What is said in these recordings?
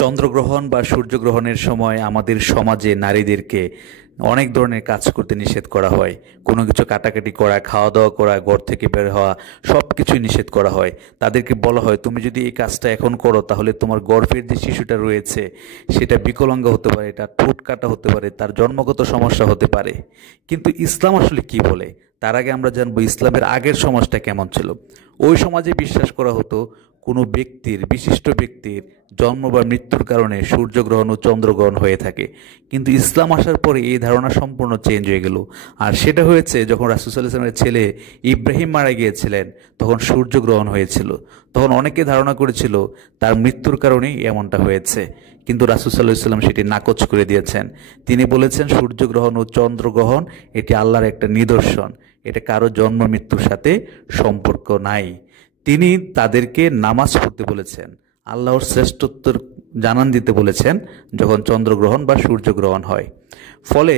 চন্দ্রগ্রহণ বা সূর্যগ্রহণের সময় আমাদের সমাজে নারীদেরকে অনেক ধরনের কাজ করতে নিষেধ করা হয়। কোনো কিছু কাটাকাটি করা, খাওয়া দাওয়া করা, ঘর থেকে বের হওয়া, সব কিছুই নিষেধ করা হয়। তাদেরকে বলা হয় তুমি যদি এই কাজটা এখন করো তাহলে তোমার গর্ভের যে শিশুটা রয়েছে সেটা বিকলাঙ্গ হতে পারে, এটা ঠোঁট কাটা হতে পারে, তার জন্মগত সমস্যা হতে পারে। কিন্তু ইসলাম আসলে কি বলে? তার আগে আমরা জানবো ইসলামের আগের সমাজটা কেমন ছিল। ওই সমাজে বিশ্বাস করা হতো কোনো ব্যক্তির, বিশিষ্ট ব্যক্তির জন্ম বা মৃত্যুর কারণে সূর্যগ্রহণ ও চন্দ্রগ্রহণ হয়ে থাকে। কিন্তু ইসলাম আসার পরে এই ধারণা সম্পূর্ণ চেঞ্জ হয়ে গেল। আর সেটা হয়েছে যখন রাসূল সাল্লাল্লাহু আলাইহি ওয়াসাল্লামের ছেলে ইব্রাহিম মারা গিয়েছিলেন, তখন সূর্যগ্রহণ হয়েছিল। তখন অনেকে ধারণা করেছিল তার মৃত্যুর কারণেই এমনটা হয়েছে, কিন্তু রাসূল সাল্লাল্লাহু আলাইহি ওয়াসাল্লাম সেটি নাকচ করে দিয়েছেন। তিনি বলেছেন সূর্যগ্রহণ ও চন্দ্রগ্রহণ এটি আল্লাহর একটা নিদর্শন, এটা কারো জন্ম মৃত্যুর সাথে সম্পর্ক নাই। তিনি তাদেরকে নামাজ পড়তে বলেছেন, আল্লাহর শ্রেষ্ঠত্বের জানান দিতে বলেছেন যখন চন্দ্রগ্রহণ বা সূর্যগ্রহণ হয়। ফলে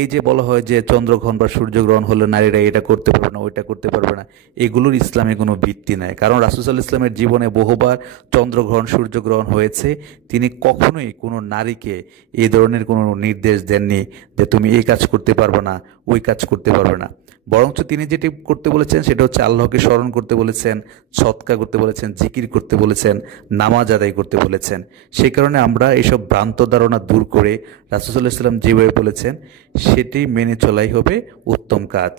এই যে বলা হয় যে চন্দ্রগ্রহণ বা সূর্যগ্রহণ হলে নারীরা এটা করতে পারবে না, ওইটা করতে পারবে না, এগুলোর ইসলামে কোনো ভিত্তি নাই। কারণ রাসূল সাল্লাল্লাহু আলাইহি ওয়াসাল্লামের জীবনে বহুবার চন্দ্রগ্রহণ সূর্যগ্রহণ হয়েছে। তিনি কখনোই কোনো নারীকে এই ধরনের কোনো নির্দেশ দেননি যে তুমি এই কাজ করতে পারবে না, ওই কাজ করতে পারবে না। বরঞ্চ তিনি যেটি করতে বলেছেন সেটা হচ্ছে আল্লাহকে স্মরণ করতে বলেছেন, সৎকা করতে বলেছেন, জিকির করতে বলেছেন, নামাজ আদায় করতে বলেছেন। সেই কারণে আমরা এইসব ভ্রান্ত ধারণা দূর করে রাসূল সাল্লাল্লাহু আলাইহি ওয়াসাল্লাম যেভাবে বলেছেন সেটি মেনে চলাই হবে উত্তম কাজ।